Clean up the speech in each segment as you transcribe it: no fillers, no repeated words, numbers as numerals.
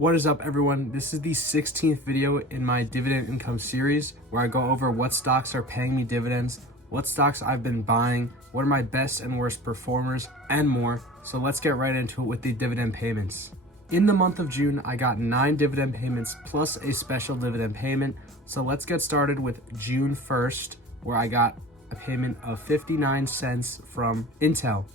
What is up, everyone? This is the 16th video in my dividend income series where I go over what stocks are paying me dividends, what stocks I've been buying, what are my best and worst performers, and more. So let's get right into it with the dividend payments. In the month of June, I got 9 dividend payments plus a special dividend payment. So let's get started with June 1st, where I got a payment of 59 cents from Intel,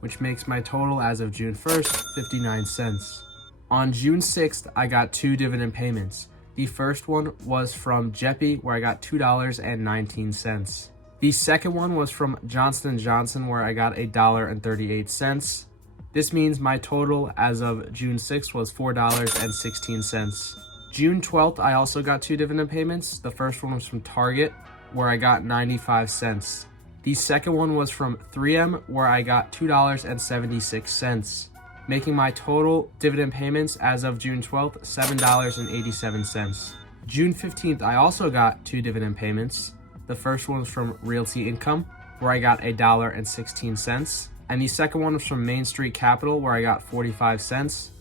which makes my total as of June 1st, 59 cents. On June 6th, I got 2 dividend payments. The first one was from Jeppy, where I got $2.19. The second one was from Johnson & Johnson, where I got $1.38. This means my total as of June 6th was $4.16. June 12th, I also got 2 dividend payments. The first one was from Target, where I got 95 cents. The second one was from 3M, where I got $2.76. Making my total dividend payments as of June 12th, $7.87. June 15th, I also got 2 dividend payments. The first one was from Realty Income, where I got $1.16. And the second one was from Main Street Capital, where I got 45 cents.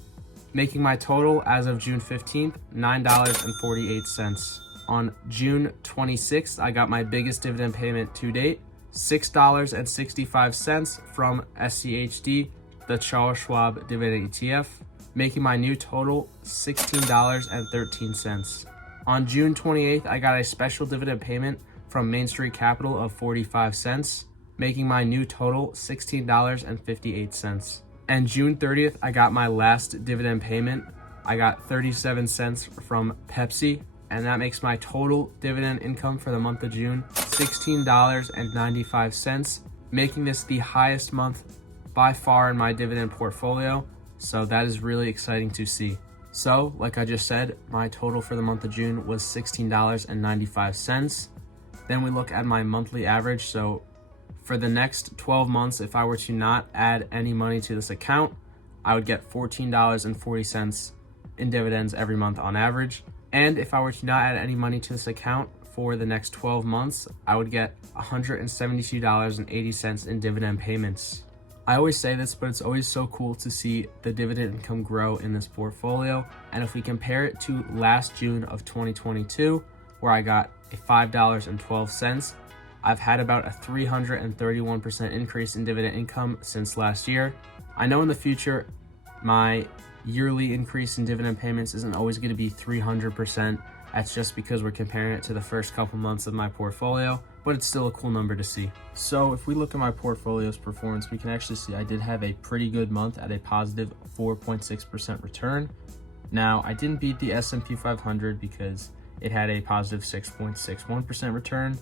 Making my total as of June 15th, $9.48. On June 26th, I got my biggest dividend payment to date, $6.65 from SCHD, the Charles Schwab Dividend ETF, making my new total $16.13. On June 28th, I got a special dividend payment from Main Street Capital of 45 cents, making my new total $16.58. And June 30th, I got my last dividend payment. I got 37 cents from Pepsi, and that makes my total dividend income for the month of June $16.95, making this the highest month by far in my dividend portfolio. So that is really exciting to see. So like I just said, my total for the month of June was $16.95. Then we look at my monthly average. So for the next 12 months, if I were to not add any money to this account, I would get $14.40 in dividends every month on average. And if I were to not add any money to this account for the next 12 months, I would get $172.80 in dividend payments. I always say this, but it's always so cool to see the dividend income grow in this portfolio. And if we compare it to last June of 2022, where I got a $5.12, I've had about a 331% increase in dividend income since last year. I know in the future, my yearly increase in dividend payments isn't always going to be 300%. That's just because we're comparing it to the first couple months of my portfolio, but it's still a cool number to see. So if we look at my portfolio's performance, we can actually see I did have a pretty good month at a positive 4.6% return. Now, I didn't beat the S&P 500 because it had a positive 6.61% return.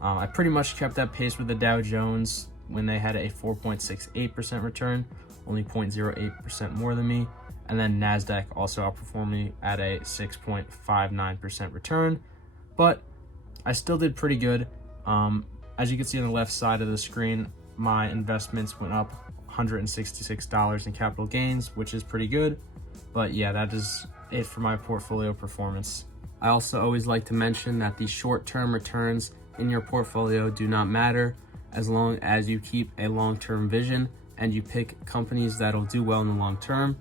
I pretty much kept that pace with the Dow Jones when they had a 4.68% return, only 0.08% more than me. And then NASDAQ also outperformed me at a 6.59% return, but I still did pretty good. As you can see on the left side of the screen, my investments went up $166 in capital gains, which is pretty good. But yeah, that is it for my portfolio performance. I also always like to mention that the short-term returns in your portfolio do not matter as long as you keep a long-term vision and you pick companies that'll do well in the long term.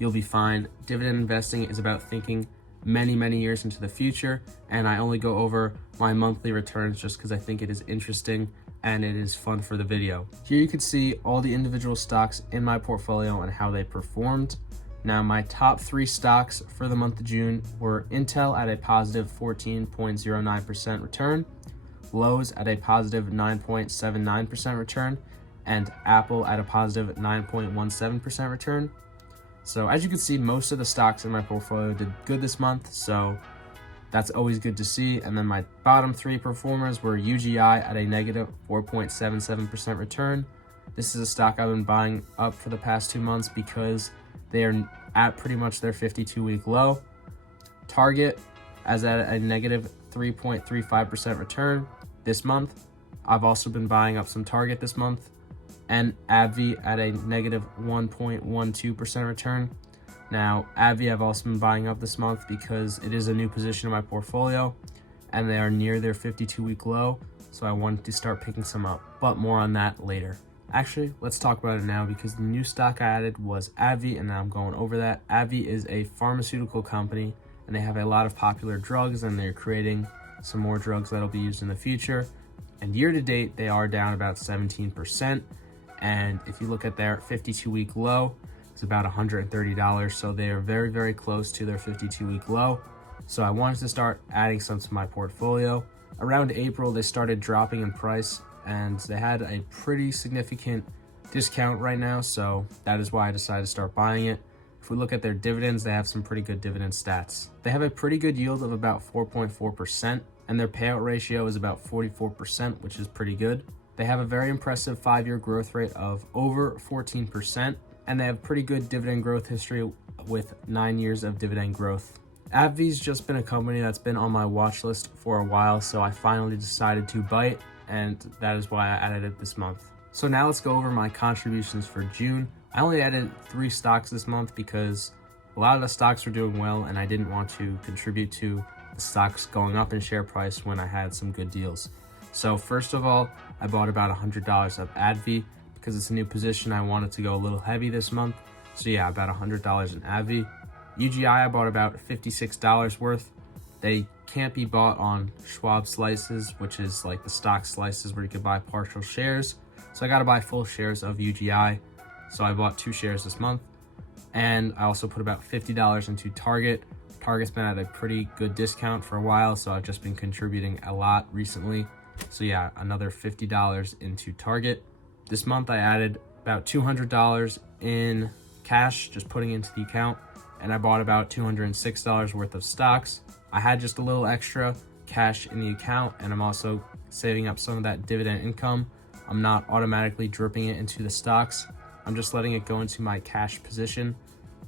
You'll be fine. Dividend investing is about thinking many years into the future, and I only go over my monthly returns just because I think it is interesting and it is fun for the video. Here you can see all the individual stocks in my portfolio and how they performed. Now, my top 3 stocks for the month of June were Intel at a positive 14.09% return, Lowe's at a positive 9.79% return, and Apple at a positive 9.17% return. So as you can see, most of the stocks in my portfolio did good this month, so that's always good to see. And then my bottom 3 performers were UGI at a negative 4.77% return. This is a stock I've been buying up for the past 2 months because they are at pretty much their 52-week low. Target as at a negative 3.35% return this month. I've also been buying up some Target this month. And ABBV at a negative 1.12% return. Now, ABBV I've also been buying up this month because it is a new position in my portfolio and they are near their 52-week low, so I wanted to start picking some up, but more on that later. Actually, let's talk about it now because the new stock I added was ABBV, and now I'm going over that. ABBV is a pharmaceutical company, and they have a lot of popular drugs, and they're creating some more drugs that'll be used in the future. And year to date, they are down about 17%. And if you look at their 52-week low, it's about $130. So they are very, very close to their 52-week low. So I wanted to start adding some to my portfolio. Around April, they started dropping in price, and they had a pretty significant discount right now. So that is why I decided to start buying it. If we look at their dividends, they have some pretty good dividend stats. They have a pretty good yield of about 4.4%, and their payout ratio is about 44%, which is pretty good. They have a very impressive 5-year growth rate of over 14%, and they have pretty good dividend growth history with 9 years of dividend growth. ABBV's just been a company that's been on my watch list for a while, so I finally decided to bite, and that is why I added it this month. So now let's go over my contributions for June. I only added 3 stocks this month because a lot of the stocks were doing well, and I didn't want to contribute to the stocks going up in share price when I had some good deals. So first of all, I bought about $100 of ABBV because it's a new position. I wanted to go a little heavy this month. So yeah, about $100 in ABBV. UGI, I bought about $56 worth. They can't be bought on Schwab slices, which is like the stock slices where you can buy partial shares. So I got to buy full shares of UGI. So I bought 2 shares this month. And I also put about $50 into Target. Target's been at a pretty good discount for a while, so I've just been contributing a lot recently. So yeah, another $50 into Target. This month I added about $200 in cash, just putting into the account, and I bought about $206 worth of stocks. I had just a little extra cash in the account, and I'm also saving up some of that dividend income. I'm not automatically dripping it into the stocks. I'm just letting it go into my cash position,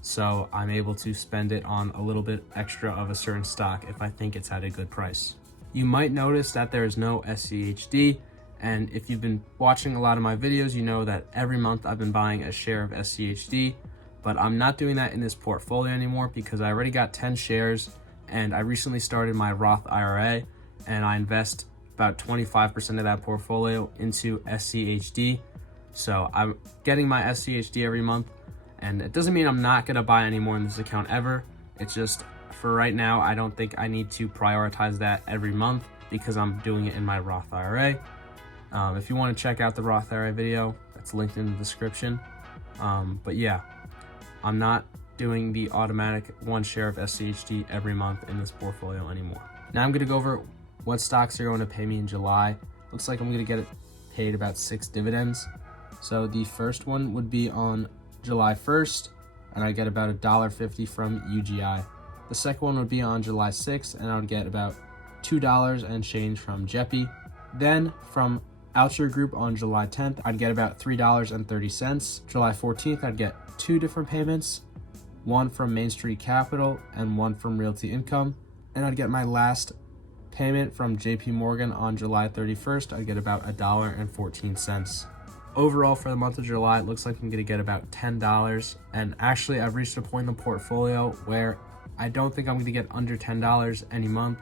so I'm able to spend it on a little bit extra of a certain stock if I think it's at a good price. You might notice that there is no SCHD, and if you've been watching a lot of my videos, you know that every month I've been buying a share of SCHD, but I'm not doing that in this portfolio anymore because I already got 10 shares, and I recently started my Roth IRA, and I invest about 25% of that portfolio into SCHD. So I'm getting my SCHD every month, and it doesn't mean I'm not gonna buy any more in this account ever. It's just for right now, I don't think I need to prioritize that every month because I'm doing it in my Roth IRA. If you want to check out the Roth IRA video, that's linked in the description. But yeah, I'm not doing the automatic 1 share of SCHD every month in this portfolio anymore. Now I'm going to go over what stocks are going to pay me in July. Looks like I'm going to get paid about 6 dividends. So the first one would be on July 1st, and I get about $1.50 from UGI. The second one would be on July 6th, and I would get about $2 and change from JEPI. Then from Alcher Group on July 10th, I'd get about $3.30. July 14th, I'd get 2 different payments, one from Main Street Capital and one from Realty Income. And I'd get my last payment from JP Morgan on July 31st. I'd get about $1.14. Overall, for the month of July, it looks like I'm going to get about $10. And actually, I've reached a point in the portfolio where I don't think I'm going to get under $10 any month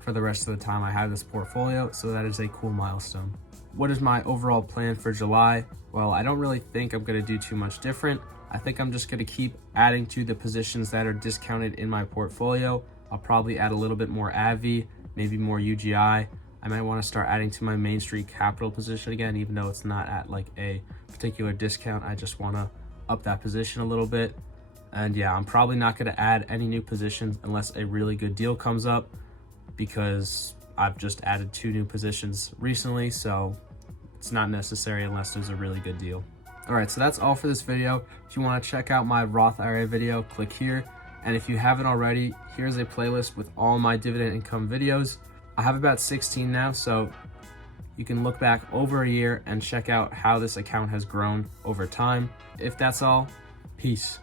for the rest of the time I have this portfolio, so that is a cool milestone. What is my overall plan for July? Well, I don't really think I'm going to do too much different. I think I'm just going to keep adding to the positions that are discounted in my portfolio. I'll probably add a little bit more ABBV, maybe more UGI. I might want to start adding to my Main Street Capital position again, even though it's not at like a particular discount. I just want to up that position a little bit. And yeah, I'm probably not going to add any new positions unless a really good deal comes up, because I've just added 2 new positions recently, so it's not necessary unless there's a really good deal. All right, so that's all for this video. If you want to check out my Roth IRA video, click here. And if you haven't already, here's a playlist with all my dividend income videos. I have about 16 now, so you can look back over a year and check out how this account has grown over time. If that's all, peace.